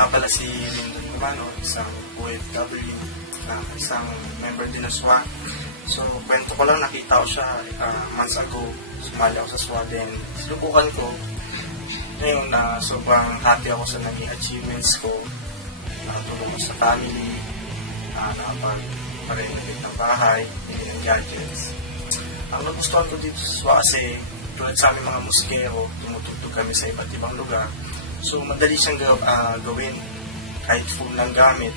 nga pala si Lyndon Romano, isang OFW, isang member din ng SWA. So, kwento ko lang, nakita ko siya months ago, sumali ako sa SWA, then sinubukan ko. Ngayon, sobrang happy ako sa naging achievements ko, nakatulong ko sa family, nakapag-renovate ng bahay, ng gadgets. Ang nagustuhan ko dito sa SWA kasi, tulad sa aming mga muskero, tumutugtog kami sa iba't ibang lugar. So, madali siyang gawin. Kahit full ng gamit,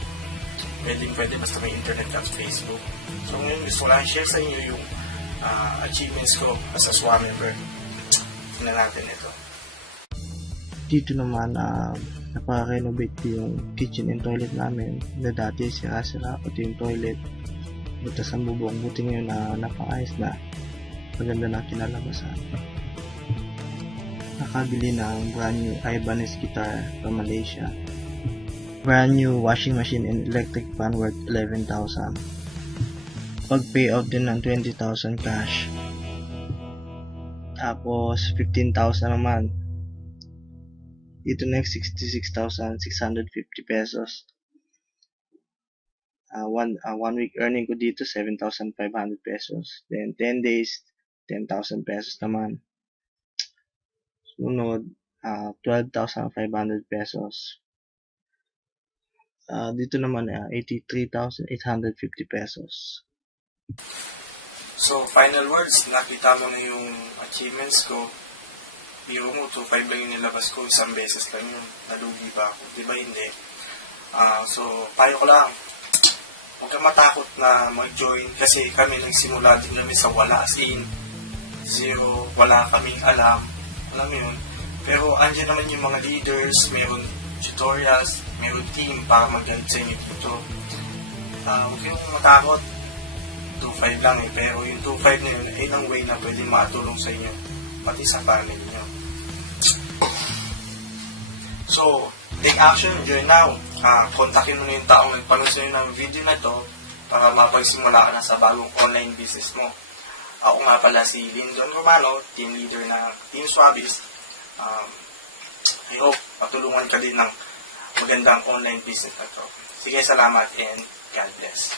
pwede basta may internet at Facebook. So, ngayon gusto ko lang share sa inyo yung achievements ko as a SWA member. Tingnan natin ito. Dito naman, napa-renovate ko yung kitchen and toilet namin na dati sira-sira pati yung toilet. Butas ang bubong. Buti ngayon na napaayos na. Maganda na kinalabasan. Nakabili ng brand new Ibanez guitar from Malaysia. Brand new washing machine and electric fan worth 11,000. Pag-pay off din ng 20,000 cash. Tapos 15,000 naman. Dito next 66,650 pesos. One week earning ko dito 7,500 pesos. Then 10 days 10,000 pesos naman. Sunod 12,500 pesos. Dito naman 83,850 pesos. So, final words, nakita mo na yung achievements ko. Biro mo, 2.5 lang yung nilabas ko, isang beses lang yun. Nalugi ba ako? Di ba hindi? So, payo ko lang, huwag kang matakot na mag-join kasi kami nagsimula din namin sa wala, as in zero, wala kaming alam. Alam mo yun? Pero andyan naman yung mga leaders, meron tutorials, meron team para mag-guide sa inyo dito. Huwag kayong matakot. 2.5 lang pero yung 2.5 na yun ay ang way na pwede makatulong sa inyo, pati sa family nyo. So, take action, join now. Kontakin mo na yung taong nagpanood sa inyo ng video na to para mapagsimula ka na sa bagong online business mo. Ako nga pala si Lyndon Romano, team leader ng Team Swabis. I hope patulungan ka din ng magandang online business na to. Sige, salamat and God bless.